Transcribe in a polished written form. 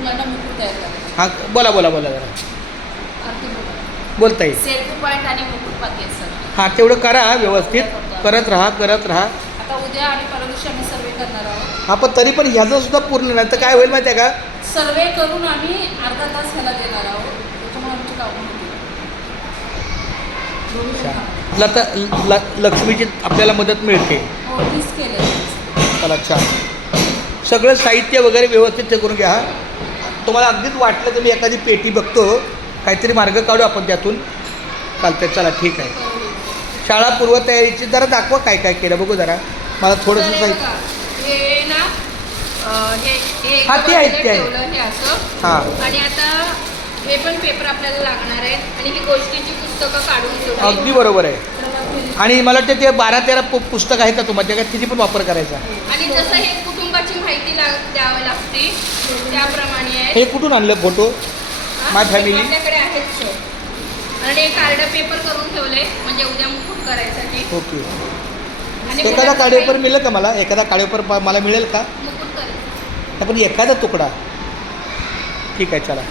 मुलांना मुकुट तयार करायचं. हां बोला बोला बोला जरा बोलता येईल. सेल्फी पॉईंट आणि मुकुट पाकिट सर. हां तेवढं करा व्यवस्थित, करत राहा. आता उद्या आणि परवा दिवशी आम्ही सर्वे करणार आहोत. हां पण तरी पण ह्याचं सुद्धा पूर्ण नाही तर काय होईल माहिती आहे का? सर्वे करून आम्ही अर्धा तास ह्याला देणार आहोत. त्याच्यामुळे आमची कामं होतील. लक्ष्मीची आपल्याला मदत मिळते. हो तीच केलं. चला छान. सगळं साहित्य वगैरे व्यवस्थित ते करून घ्या. तुम्हाला अगदीच वाटलं तर मी एखादी पेटी बघतो, काहीतरी मार्ग काढू आपण त्यातून. चालतंय चला ठीक आहे. शाळा पूर्वतयारीची जरा दाखवा काय काय केलं बघू जरा. मला थोडंसं साहित्य. हे ना हे हां ते आहेत ते आहे. ठेवलं हे असं. हां आणि आता हे पण पेपर आपल्याला लागणार आहेत आणि ही गोष्टीची पुस्तकं काढून ठेवली. अगदी बरोबर आहे. आणि मला वाटतं ते 12-13 पुस्तकं आहेत का तुम्हाला त्याच्यात तिची पण वापर करायचा. आणि जसं हे कुटुंबाची माहिती द्यावी लागते त्याप्रमाणे आहे. हे कुठून आणलं फोटो? माय फॅमिली आपल्याकडे आहेत सर. आणि कार्ड पेपर करून ठेवले म्हणजे उद्या मुकुट करायसाठी. ओके. आणि एखादा कार्डपेपर मिळेल का मला? एखादा कार्डपेपर मला मिळेल का? मुकुट करायचं. पण एखादा तुकडा ठीक आहे चला.